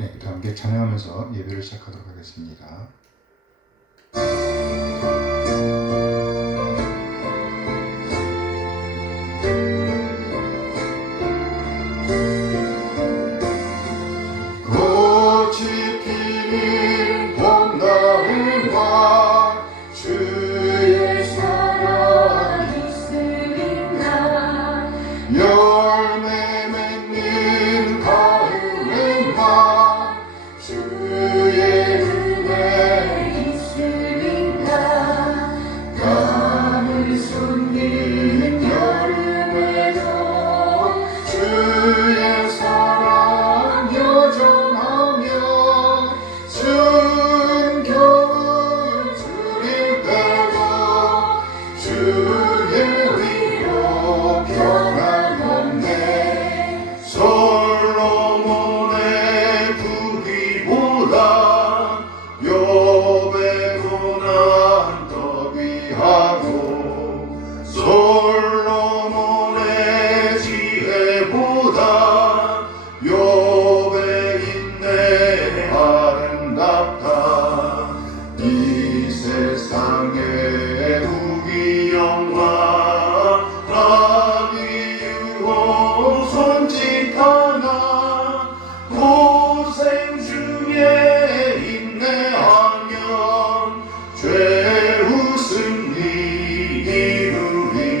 네, 다 함께 찬양하면서 예배를 시작하도록 하겠습니다. 죄 웃음 네 이루리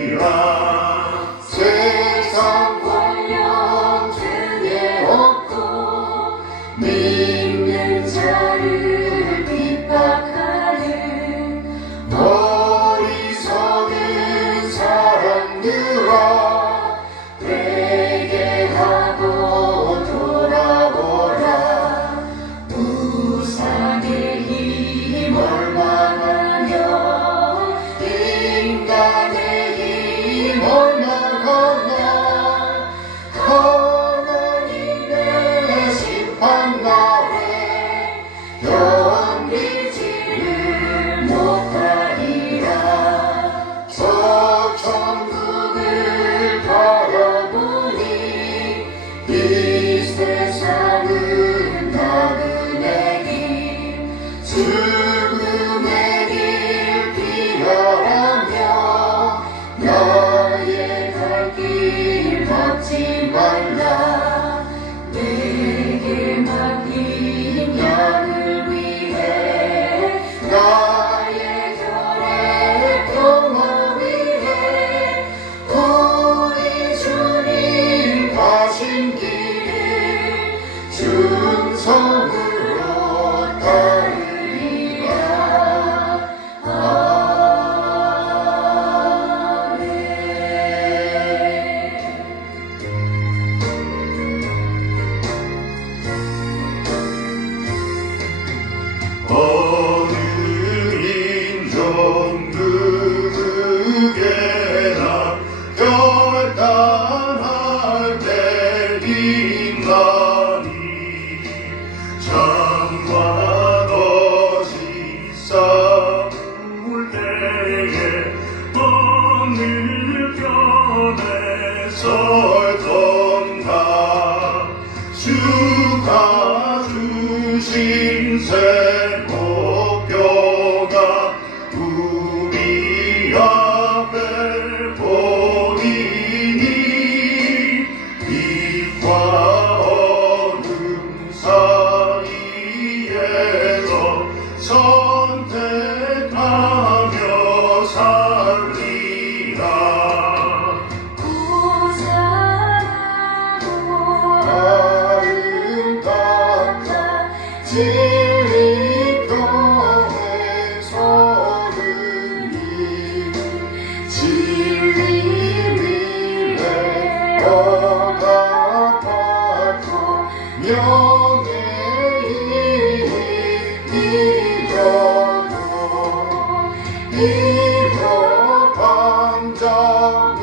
함정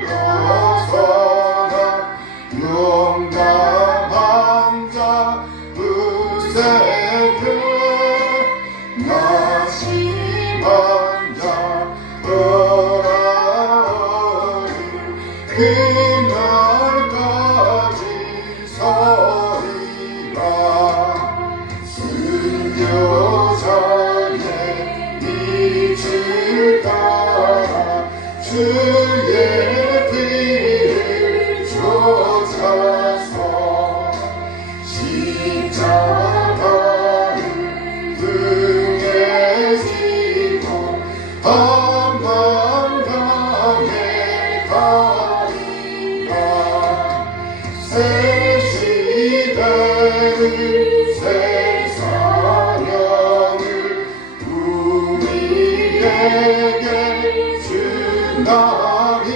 물러서라 용감한 자 부세게 낙심한 자 돌아오리 그날까지 서리라 순교자의 빛을 따라 주의 길을 쫓아서 십자가를 등에 지고 한밤강에 가리라 새 시대를 새 사명을 우리에게 준다니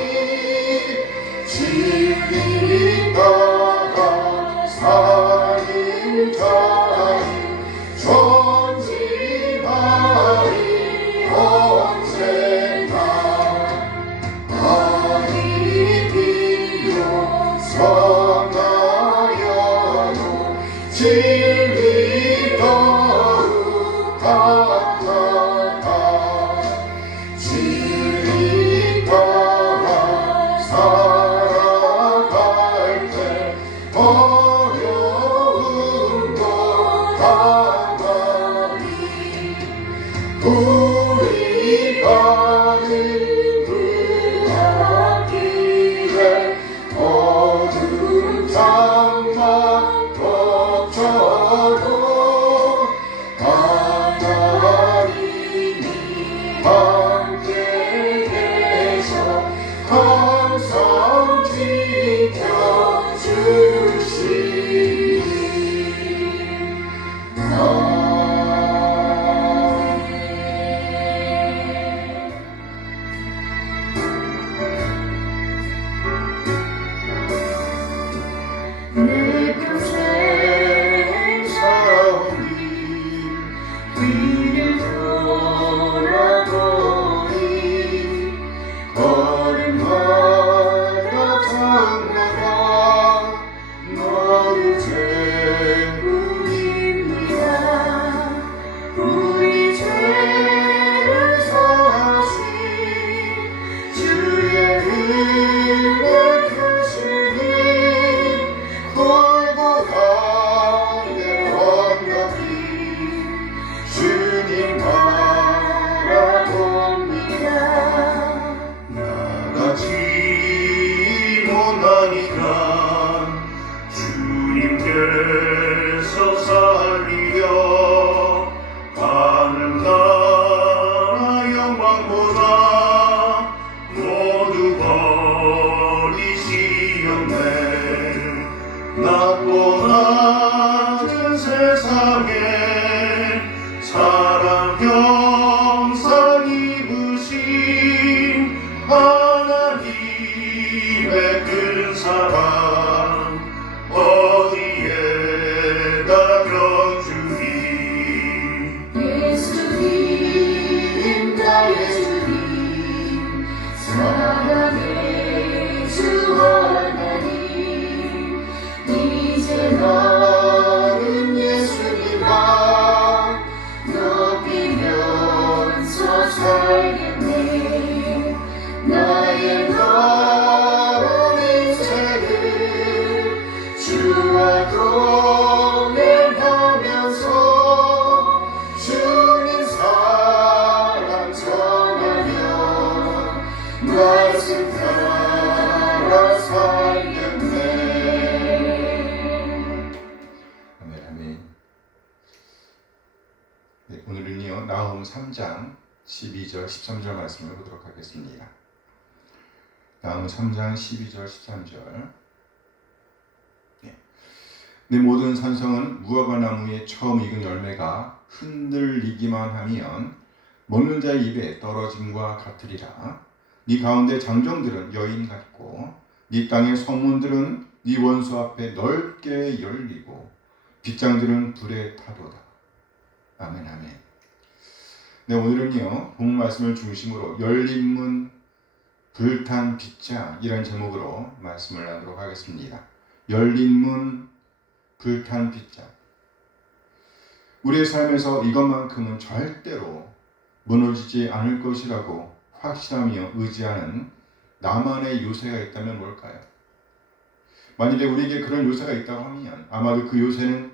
진리 따라 사는 자인 존재하리 언제나 아니 비록 성하여도 진리 더욱 강하다 진리 따라 살아갈 때 어려움도 당하리 우리 가는 그 앞길에 어두운 장막 덮쳐도 하나님이 함께 계셔 항상 지켜주시니 내 평생 살아온 길을 돌아보니 걸음마다 장마다 너를 재우입니다 우리 죄를 사하신 주의 은혜 크시니 골고다의 언덕이 주님 바라봅니다 나같이 못나니까 주님께서 살리려 하늘 나라 영광보다 모두 버리시었네 낮고 낮은 세상에 사랑 형상 입으신 하나님의 큰 사랑 어디에다 견주리 예수님 나의 주님 사랑의 주 하나님 이제 나는 예수님만 높이면서 살겠네 나의 남은 인생을 주와 동행하면서 주님 사랑 전하며 말씀 따라 살겠네 아멘 아멘 네, 오늘은요 나훔 3장 12절 13절 말씀을 보도록 하겠습니다 나훔 3장 12절 13절 내 모든 산성은 무화과 나무에 처음 익은 열매가 흔들리기만 하면 먹는 자의 입에 떨어짐과 같으리라 네 가운데 장정들은 여인 같고 네 땅의 성문들은 네 원수 앞에 넓게 열리고 빗장들은 불에 타도다 아멘 아멘 네 오늘은요 본문 말씀을 중심으로 열린 문 불탄 빗장 이런 제목으로 말씀을 나누도록 하겠습니다. 열린 문, 불탄 빗장. 우리의 삶에서 이것만큼은 절대로 무너지지 않을 것이라고 확신하며 의지하는 나만의 요새가 있다면 뭘까요? 만일에 우리에게 그런 요새가 있다고 하면 아마도 그 요새는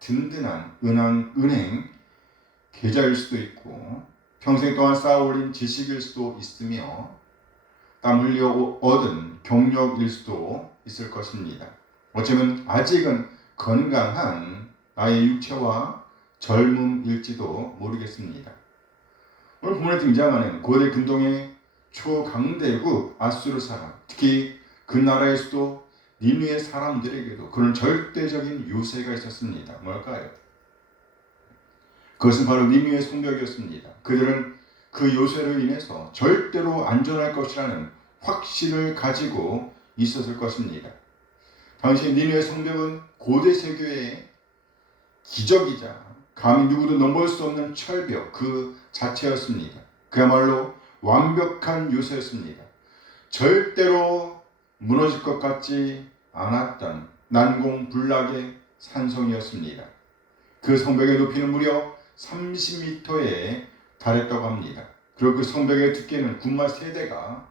든든한 은행 계좌일 수도 있고 평생 동안 쌓아올린 지식일 수도 있으며 땀 흘려 얻은 경력일 수도 있을 것입니다. 어쩌면 아직은 건강한 나의 육체와 젊음일지도 모르겠습니다. 오늘 본문에 등장하는 고대 근동의 초강대국 아수르 사람, 특히 그 나라의 수도 니느웨 사람들에게도 그런 절대적인 요새가 있었습니다. 뭘까요? 그것은 바로 니느웨 성벽이었습니다. 그들은 그 요새로 인해서 절대로 안전할 것이라는 확신을 가지고 있었을 것입니다. 당시 니느웨 성벽은 고대 세계의 기적이자 감히 누구도 넘볼 수 없는 철벽 그 자체였습니다. 그야말로 완벽한 요새였습니다. 절대로 무너질 것 같지 않았던 난공불락의 산성이었습니다. 그 성벽의 높이는 무려 30m에 달했다고 합니다. 그리고 그 성벽의 두께는 군마 3대가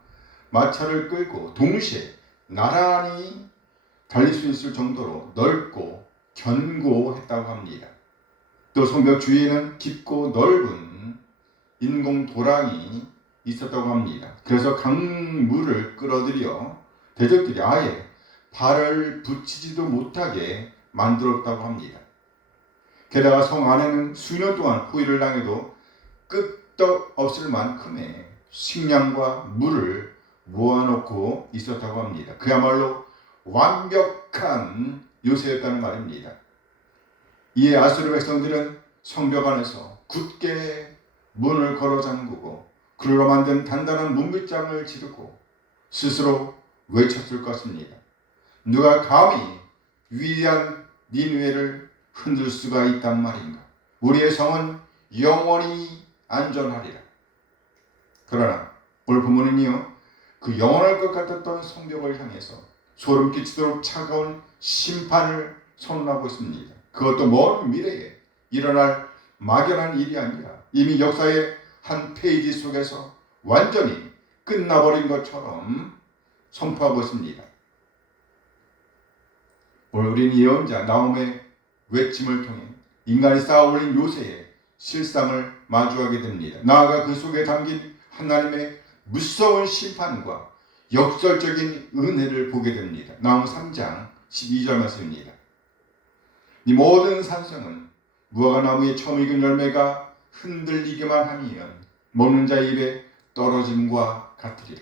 마차를 끌고 동시에 나란히 달릴 수 있을 정도로 넓고 견고했다고 합니다. 또 성벽 주위에는 깊고 넓은 인공 도랑이 있었다고 합니다. 그래서 강물을 끌어들여 대적들이 아예 발을 붙이지도 못하게 만들었다고 합니다. 게다가 성 안에는 수년 동안 포위를 당해도 끄떡없을 만큼의 식량과 물을 모아놓고 있었다고 합니다. 그야말로 완벽한 요새였다는 말입니다. 이에 아수르 백성들은 성벽 안에서 굳게 문을 걸어 잠그고 그로 만든 단단한 문빗장을 지르고 스스로 외쳤을 것입니다. 누가 감히 위대한 니느웨를 흔들 수가 있단 말인가? 우리의 성은 영원히 안전하리라. 그러나 오늘 본문은요, 그 영원할 것 같았던 성벽을 향해서 소름 끼치도록 차가운 심판을 선언하고 있습니다. 그것도 먼 미래에 일어날 막연한 일이 아니라 이미 역사의 한 페이지 속에서 완전히 끝나버린 것처럼 선포하고 있습니다. 오늘 우리는 예언자 나홈의 외침을 통해 인간이 쌓아올린 요새의 실상을 마주하게 됩니다. 나아가 그 속에 담긴 하나님의 무서운 심판과 역설적인 은혜를 보게 됩니다. 나홈 3장 12절 말씀입니다. 이 모든 산성은 무화과나무의 처음 익은 열매가 흔들리기만 하면 먹는 자의 입에 떨어짐과 같으리라.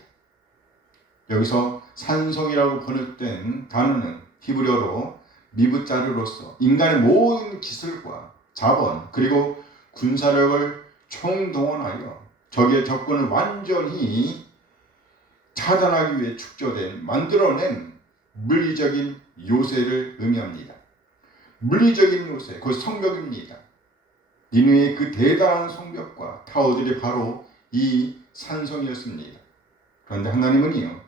여기서 산성이라고 번역된 단어는 히브리어로 미브자르로서 인간의 모든 기술과 자본 그리고 군사력을 총동원하여 적의 적군을 완전히 차단하기 위해 축조된 만들어낸 물리적인 요새를 의미합니다. 물리적인 요새, 그 성벽입니다. 니느웨의 그 대단한 성벽과 타워들이 바로 이 산성이었습니다. 그런데 하나님은요,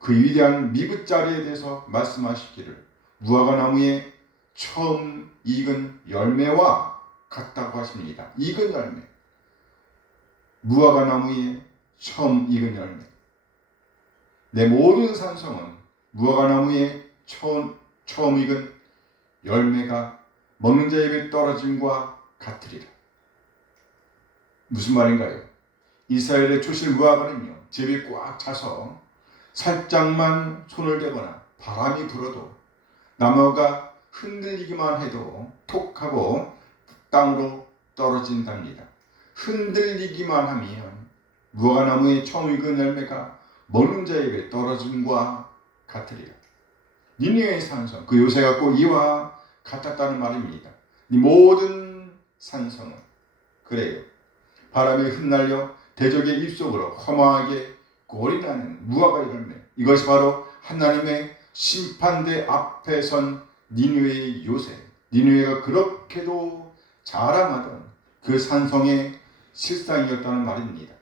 그 위대한 미브자리에 대해서 말씀하시기를 무화과나무의 처음 익은 열매와 같다고 하십니다. 익은 열매, 무화과나무의 처음 익은 열매. 내 모든 산성은 무화과나무의 처음 익은 열매가 먹는 자의 입에 떨어짐과 같으리라. 무슨 말인가요? 이스라엘의 초실 무화과는요, 즙이 꽉 차서 살짝만 손을 대거나 바람이 불어도 나무가 흔들리기만 해도 톡 하고 땅으로 떨어진답니다. 흔들리기만 하면 무화과나무의 처음 익은 열매가 먹는 자의 입에 떨어짐과 같으리라. 니느웨의 산성, 그 요새가 꼭 이와 같았다는 말입니다. 이 모든 산성은 그래요. 바람에 흩날려 대적의 입속으로 허망하게 골인하는 무화과 열매. 이것이 바로 하나님의 심판대 앞에 선 니느웨의 요새. 니느웨가 그렇게도 자랑하던 그 산성의 실상이었다는 말입니다.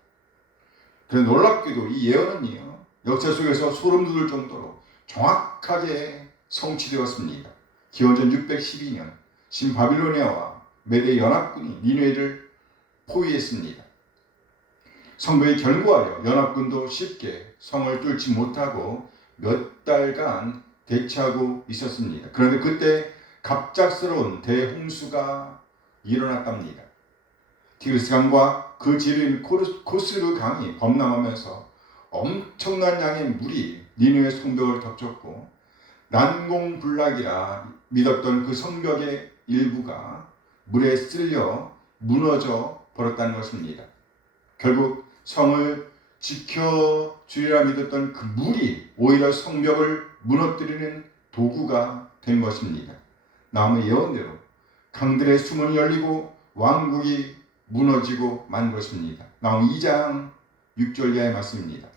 그런데 놀랍게도 이 예언은요, 역사 속에서 소름 돋을 정도로 정확하게 성취되었습니다. 기원전 612년 신바빌로니아와 메대 연합군이 니느웨를 포위했습니다. 성벽에 결부하여 연합군도 쉽게 성을 뚫지 못하고 몇 달간 대치하고 있었습니다. 그런데 그때 갑작스러운 대홍수가 일어났답니다. 티그리스 강과 그 지류인 코스르 강이 범람하면서 엄청난 양의 물이 니느웨 성벽을 덮쳤고 난공불락이라 믿었던 그 성벽의 일부가 물에 쓸려 무너져 버렸다는 것입니다. 결국 성을 지켜주리라 믿었던 그 물이 오히려 성벽을 무너뜨리는 도구가 된 것입니다. 나무의 예언대로 강들의 수문이 열리고 왕국이 무너지고 만 것입니다. 나무 2장 6절 이하의 말씀입니다.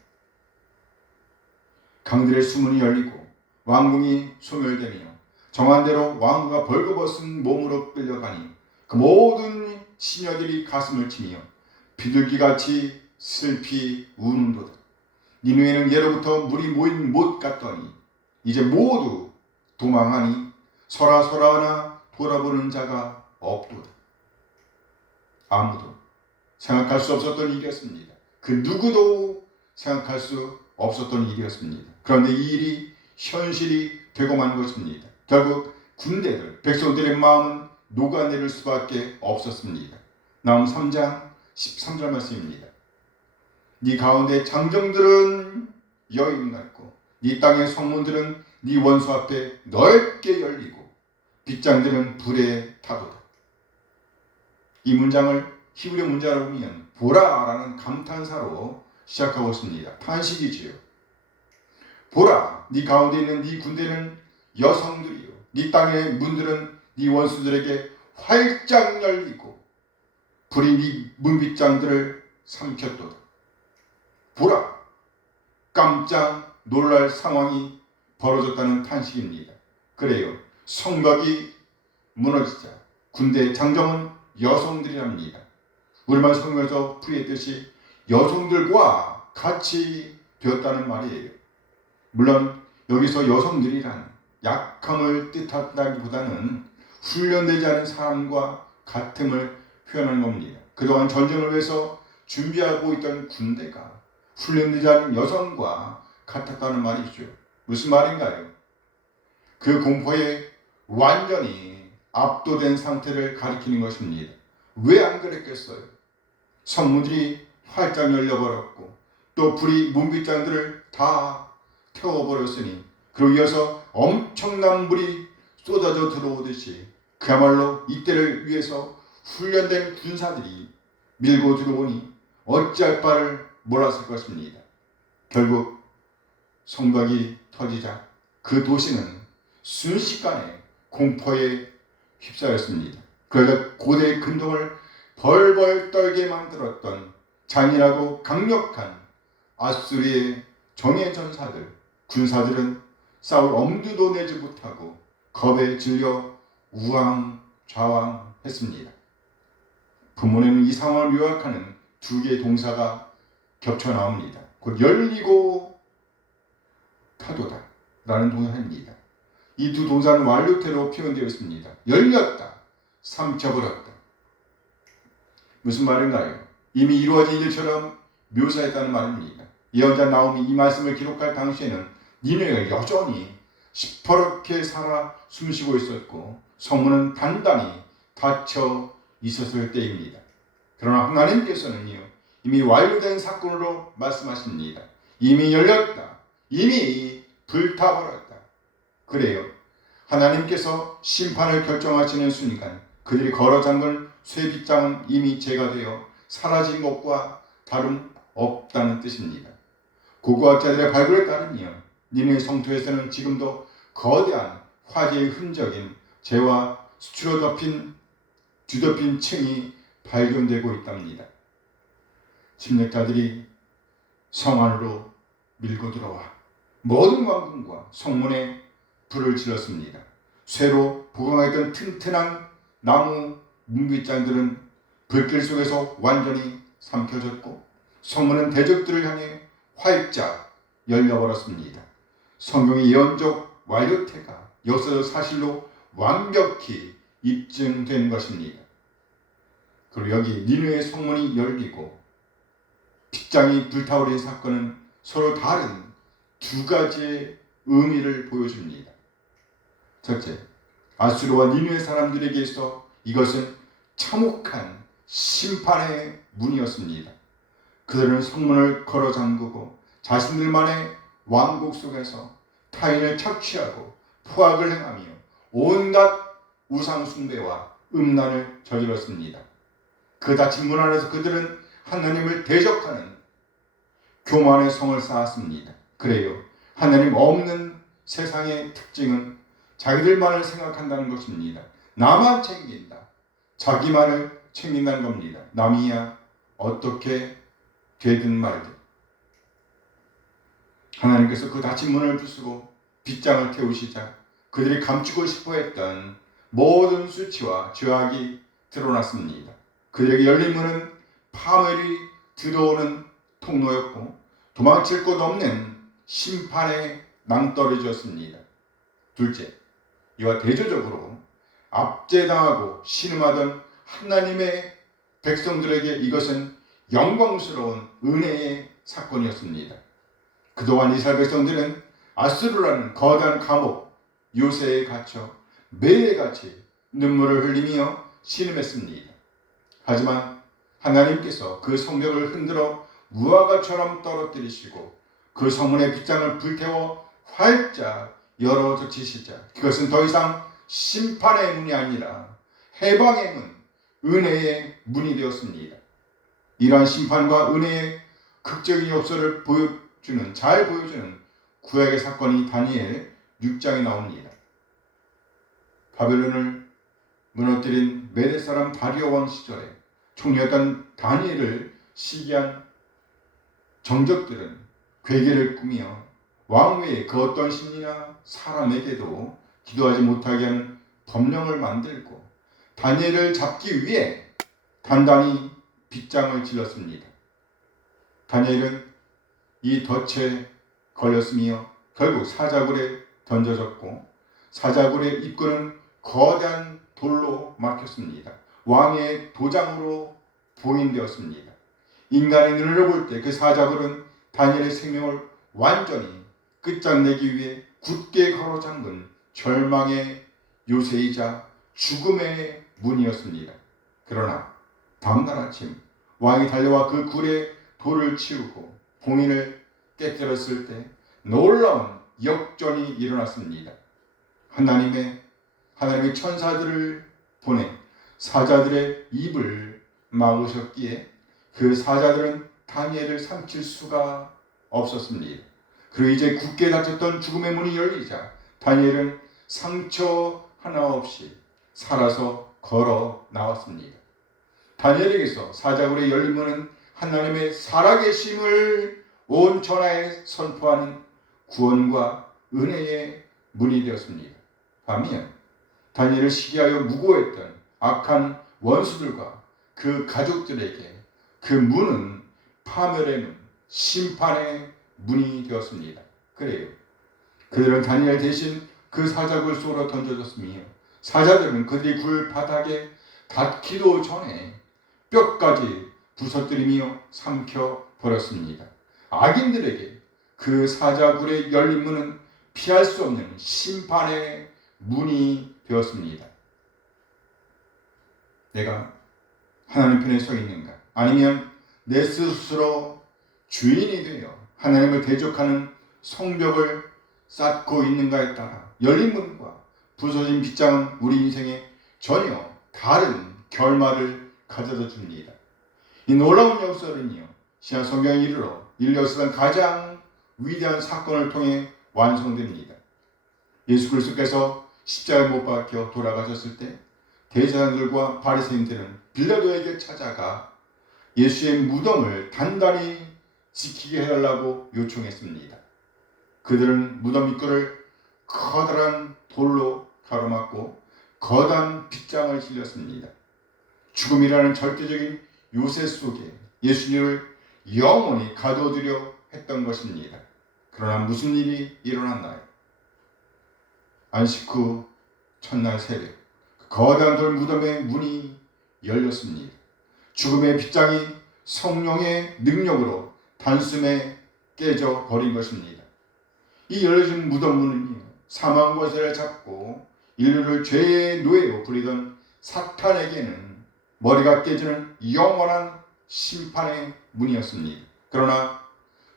강들의 수문이 열리고 왕궁이 소멸되며 정한 대로 왕후가 벌거벗은 몸으로 끌려가니 그 모든 시녀들이 가슴을 치며 비둘기같이 슬피 우는도다. 니느웨는 예로부터 물이 모인 못 같더니 이제 모두 도망하니 설하나 돌아보는 자가 없도다. 아무도 생각할 수 없었던 일이었습니다. 그 누구도 생각할 수 없었던 일이었습니다. 그런데 이 일이 현실이 되고 만 것입니다. 결국 군대들, 백성들의 마음은 녹아내릴 수밖에 없었습니다. 나움 3장 13절 말씀입니다. 네 가운데 장정들은 여인 같고 네 땅의 성문들은 네 원수 앞에 넓게 열리고 빗장들은 불에 타도다. 이 문장을 히브리 문자로 보면 보라라는 감탄사로 시작하고 있습니다. 탄식이지요. 보라, 네 가운데 있는 네 군대는 여성들이요, 네 땅의 문들은 네 원수들에게 활짝 열리고 불이 네 문빗장들을 삼켰도다. 보라, 깜짝 놀랄 상황이 벌어졌다는 탄식입니다. 그래요, 성벽이 무너지자 군대 장정은 여성들이랍니다. 우리말 성경에서 풀이했듯이 여성들과 같이 되었다는 말이에요. 물론 여기서 여성들이란 약함을 뜻한다기보다는 훈련되지 않은 사람과 같음을 표현하는 겁니다. 그동안 전쟁을 위해서 준비하고 있던 군대가 훈련되지 않은 여성과 같았다는 말이죠. 무슨 말인가요? 그 공포에 완전히 압도된 상태를 가리키는 것입니다. 왜 안 그랬겠어요? 성문들이 활짝 열려버렸고 또 불이 문빗장들을 다 태워버렸으니 그러고 이어서 엄청난 물이 쏟아져 들어오듯이 그야말로 이때를 위해서 훈련된 군사들이 밀고 들어오니 어찌할 바를 몰랐을 것입니다. 결국 성벽이 터지자 그 도시는 순식간에 공포에 휩싸였습니다. 그러자 고대 근동을 벌벌 떨게 만들었던 잔인하고 강력한 아수리의 정예 전사들, 군사들은 싸울 엄두도 내지 못하고 겁에 질려 우왕좌왕했습니다. 본문에는 이 상황을 요약하는 두 개의 동사가 겹쳐 나옵니다. 곧 열리고 타도다 라는 동사입니다. 이 두 동사는 완료태로 표현되어 있습니다. 열렸다, 삼켜버렸다. 무슨 말인가요? 이미 이루어진 일처럼 묘사했다는 말입니다. 예언자 나홈이 이 말씀을 기록할 당시에는 니느웨가 여전히 시퍼렇게 살아 숨쉬고 있었고 성문은 단단히 닫혀 있었을 때입니다. 그러나 하나님께서는요, 이미 완료된 사건으로 말씀하십니다. 이미 열렸다, 이미 불타버렸다. 그래요, 하나님께서 심판을 결정하시는 순간 그들이 걸어 잠근 쇠빗장은 이미 제거되어 사라진 것과 다름없다는 뜻입니다. 고고학자들의 발굴에 따르면 니느웨 성토에서는 지금도 거대한 화재의 흔적인 재와 수치로 뒤덮인 층이 발견되고 있답니다. 침략자들이 성 안으로 밀고 들어와 모든 왕궁과 성문에 불을 질렀습니다. 쇠로 보강하였던 튼튼한 나무 문빗장들은 불길 속에서 완전히 삼켜졌고 성문은 대적들을 향해 활짝 열려버렸습니다. 성경의 예언적 완료태가 역사적 사실로 완벽히 입증된 것입니다. 그리고 여기 니느웨 성문이 열리고 빗장이 불타오른 사건은 서로 다른 두 가지의 의미를 보여줍니다. 첫째, 아수르와 니느웨 사람들에게서 이것은 참혹한 심판의 문이었습니다. 그들은 성문을 걸어 잠그고 자신들만의 왕국 속에서 타인을 착취하고 포악을 행하며 온갖 우상 숭배와 음란을 저질렀습니다. 그 닫힌 문 안에서 그들은 하나님을 대적하는 교만의 성을 쌓았습니다. 그래요, 하나님 없는 세상의 특징은 자기들만을 생각한다는 것입니다. 나만 챙긴다. 자기만을 챙긴다는 겁니다. 남이야 어떻게 되든 말든. 하나님께서 그 닫힌 문을 부수고 빗장을 태우시자 그들이 감추고 싶어 했던 모든 수치와 죄악이 드러났습니다. 그들에게 열린 문은 파멸이 들어오는 통로였고 도망칠 곳 없는 심판의 낭떠러지였습니다. 둘째, 이와 대조적으로 압제당하고 신음하던 하나님의 백성들에게 이것은 영광스러운 은혜의 사건이었습니다. 그동안 이스라엘 백성들은 아수르라는 거대한 감옥 요새에 갇혀 매일같이 눈물을 흘리며 신음했습니다. 하지만 하나님께서 그 성벽을 흔들어 무화과처럼 떨어뜨리시고 그 성문의 빗장을 불태워 활짝 열어젖히시자 그것은 더 이상 심판의 문이 아니라 해방의 문, 은혜의 문이 되었습니다. 이러한 심판과 은혜의 극적인 역사를 잘 보여주는 구약의 사건이 다니엘 6장에 나옵니다. 바벨론을 무너뜨린 메대 사람 다리오 왕 시절에 총리였던 다니엘을 시기한 정적들은 괴계를 꾸며 왕 외에 그 어떤 신이나 사람에게도 기도하지 못하게 하는 법령을 만들고 다니엘을 잡기 위해 단단히 빗장을 질렀습니다. 다니엘은 이 덫에 걸렸으며 결국 사자굴에 던져졌고 사자굴의 입구는 거대한 돌로 막혔습니다. 왕의 도장으로 봉인되었습니다. 인간의 눈으로 볼 때 그 사자굴은 다니엘의 생명을 완전히 끝장내기 위해 굳게 걸어 잠근 절망의 요새이자 죽음의 문이었습니다. 그러나 다음날 아침 왕이 달려와 그 굴에 돌을 치우고 봉인을 깨뜨렸을 때 놀라운 역전이 일어났습니다. 하나님의 천사들을 보내 사자들의 입을 막으셨기에 그 사자들은 다니엘을 삼킬 수가 없었습니다. 그리고 이제 굳게 닫혔던 죽음의 문이 열리자 다니엘은 상처 하나 없이 살아서 걸어 나왔습니다. 다니엘에게서 사자굴의 열린 문은 하나님의 살아계심을 온 천하에 선포하는 구원과 은혜의 문이 되었습니다. 반면 다니엘을 시기하여 무고했던 악한 원수들과 그 가족들에게 그 문은 파멸의 문, 심판의 문이 되었습니다. 그래요, 그들은 다니엘 대신 그 사자굴 속으로 던져졌으며 사자들은 그들이 굴 바닥에 닿기도 전에 뼈까지 부서뜨리며 삼켜버렸습니다. 악인들에게 그 사자굴의 열린 문은 피할 수 없는 심판의 문이 되었습니다. 내가 하나님 편에 서 있는가? 아니면 내 스스로 주인이 되어 하나님을 대적하는 성벽을 쌓고 있는가에 따라 열린 문과 부서진 빗장은 우리 인생에 전혀 다른 결말을 가져다 줍니다. 이 놀라운 역사는요, 신약 성경에 이르러 인류 역사상 가장 위대한 사건을 통해 완성됩니다. 예수 그리스도께서 십자가에 못 박혀 돌아가셨을 때 대제사장들과 바리새인들은 빌라도에게 찾아가 예수의 무덤을 단단히 지키게 해달라고 요청했습니다. 그들은 무덤 입구를 커다란 돌로 가로막고 거대한 빗장을 질렸습니다. 죽음이라는 절대적인 요새 속에 예수님을 영원히 가둬두려 했던 것입니다. 그러나 무슨 일이 일어났나요? 안식 후 첫날 새벽 거대한 돌 무덤의 문이 열렸습니다. 죽음의 빗장이 성령의 능력으로 단숨에 깨져 버린 것입니다. 이 열려진 무덤 문은요, 사망 권세를 잡고 인류를 죄의 노예로 부리던 사탄에게는 머리가 깨지는 영원한 심판의 문이었습니다. 그러나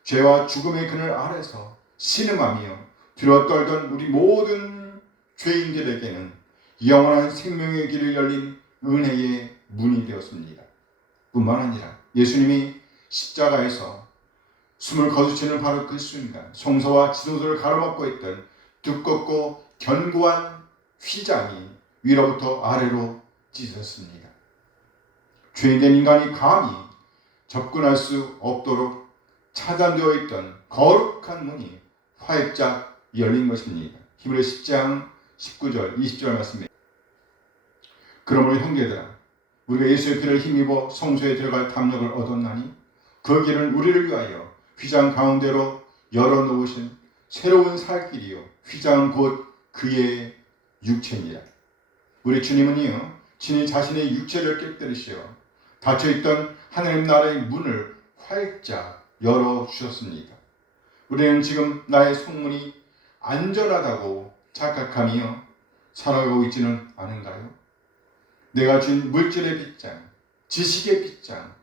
죄와 죽음의 그늘 아래서 신음하며 두려워 떨던 우리 모든 죄인들에게는 영원한 생명의 길을 열린 은혜의 문이 되었습니다. 뿐만 아니라 예수님이 십자가에서 숨을 거두치는 바로 그 순간 성소와 지도들을 가로막고 있던 두껍고 견고한 휘장이 위로부터 아래로 찢어졌습니다. 죄인된 인간이 감히 접근할 수 없도록 차단되어 있던 거룩한 문이 활짝 열린 것입니다. 히브리 10장 19절 20절 말씀입니다. 그러므로 형제들아, 우리가 예수의 피를 힘입어 성소에 들어갈 담력을 얻었나니 그 길은 우리를 위하여 휘장 가운데로 열어놓으신 새로운 살 길이요 휘장은 곧 그의 육체입니다. 우리 주님은요 친히 자신의 육체를 깨뜨리시어 닫혀있던 하나님 나라의 문을 활짝 열어주셨습니다. 우리는 지금 나의 성문이 안전하다고 착각하며 살아가고 있지는 않은가요? 내가 준 물질의 빗장, 지식의 빗장,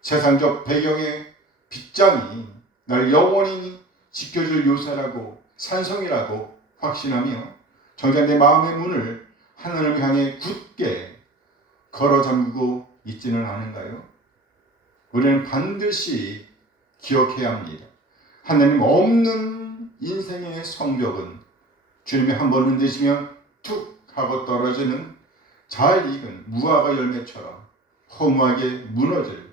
세상적 배경의 빗장이 날 영원히 지켜줄 요새라고 산성이라고 확신하며 정작 내 마음의 문을 하나님을 향해 굳게 걸어 잠그고 있지는 않은가요? 우리는 반드시 기억해야 합니다. 하나님 없는 인생의 성벽은 주님이 한번 흔드시면 툭 하고 떨어지는 잘 익은 무화과 열매처럼 허무하게 무너질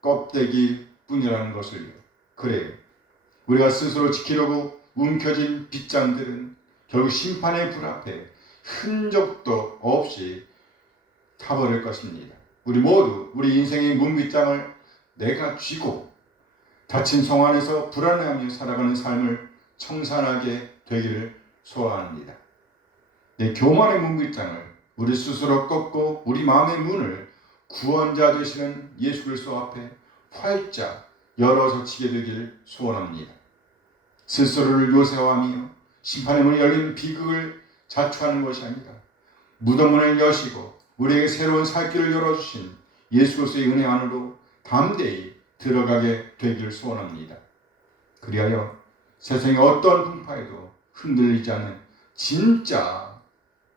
껍데기 뿐이라는 것을요. 그래요. 우리가 스스로 지키려고 움켜쥔 빗장들은 결국 심판의 불 앞에 흔적도 없이 타버릴 것입니다. 우리 모두 우리 인생의 문빗장을 내가 쥐고 닫힌 성 안에서 불안해하며 살아가는 삶을 청산하게 되기를 소원합니다. 내 교만의 문빗장을 우리 스스로 꺾고 우리 마음의 문을 구원자 되시는 예수 그리스도 앞에 활짝 열어서 치게 되기를 소원합니다. 스스로를 요새화하며 심판의 문이 열린 비극을 자초하는 것이 아니라 무덤문을 여시고 우리에게 새로운 살 길을 열어주신 예수 그리스도의 은혜 안으로 담대히 들어가게 되기를 소원합니다. 그리하여 세상의 어떤 풍파에도 흔들리지 않는 진짜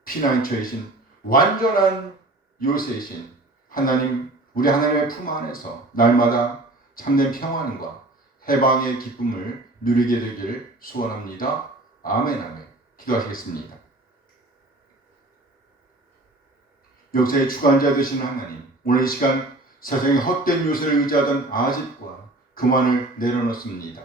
피난처이신 완전한 요새이신 하나님, 우리 하나님의 품 안에서 날마다 참된 평안과 해방의 기쁨을 누리게 되기를 소원합니다. 아멘 아멘. 기도하시겠습니다. 역사의 주관자 되신 하나님, 오늘 이 시간 세상의 헛된 요새를 의지하던 아집과 그만을 내려놓습니다.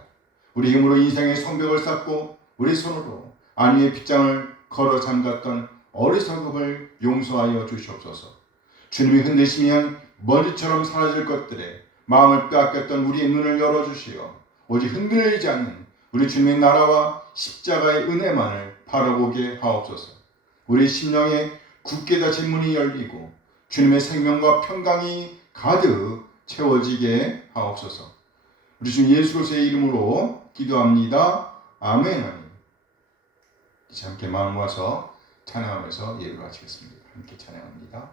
우리 힘으로 인생의 성벽을 쌓고 우리 손으로 안위의 빗장을 걸어 잠갔던 어리석음을 용서하여 주시옵소서. 주님이 흔드시면 먼지처럼 사라질 것들에 마음을 빼앗겼던 우리의 눈을 열어주시어 오직 흔들리지 않는 우리 주님의 나라와 십자가의 은혜만을 바라보게 하옵소서. 우리 심령에 굳게 닫힌 문이 열리고 주님의 생명과 평강이 가득 채워지게 하옵소서. 우리 주 예수 그리스도의 이름으로 기도합니다. 아멘 아멘. 이제 함께 마음 모아서 찬양하면서 예배를 마치겠습니다. 함께 찬양합니다.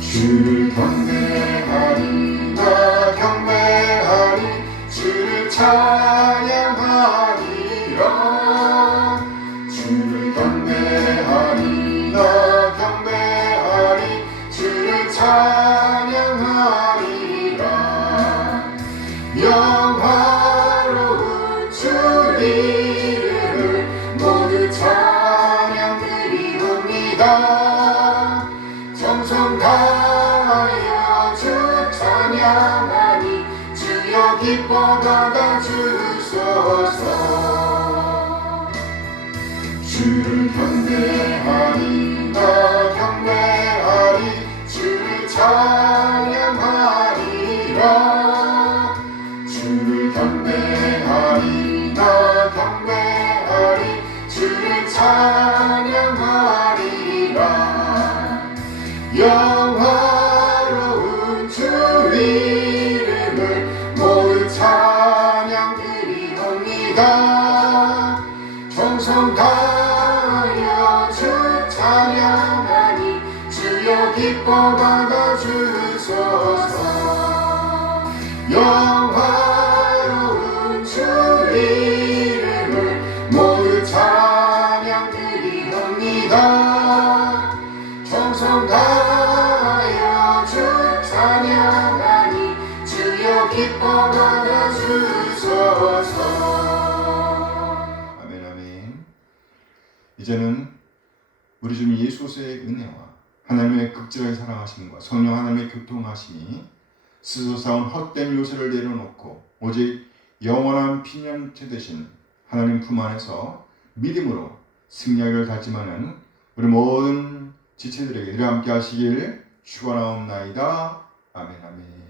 주를 경배하리 나 경배하리 주를 찬양하리라 주를 경배하리 나 경배하리 주를 찬양하리라 영화로운 주 이름을 모두 찬양 드리옵니다. 정성 다하여 주 찬양하니 주여 기뻐 받아주소서. 주를 경배하니 나 찬양하리라. 영화로운 주 이름을 모두 찬양드리옵니다. 정성 다하여 주 찬양하니 주여 기뻐 받아주소서. 영화로운 주 이름을 모두 찬양드리옵니다. 정성 다하여 주 찬양하니 주여 기뻐 받아주소서. 아멘 아멘. 이제는 우리 주님 예수의 은혜와 하나님의 극진하게 사랑하심과 성령 하나님의 교통하심이 스스로 쌓은 헛된 요새를 내려놓고 오직 영원한 피념체 되신 하나님 품 안에서 믿음으로 승리하기를 다짐하는 우리 모든 지체들에게 늘 함께 하시길 축원하옵나이다. 아멘 아멘.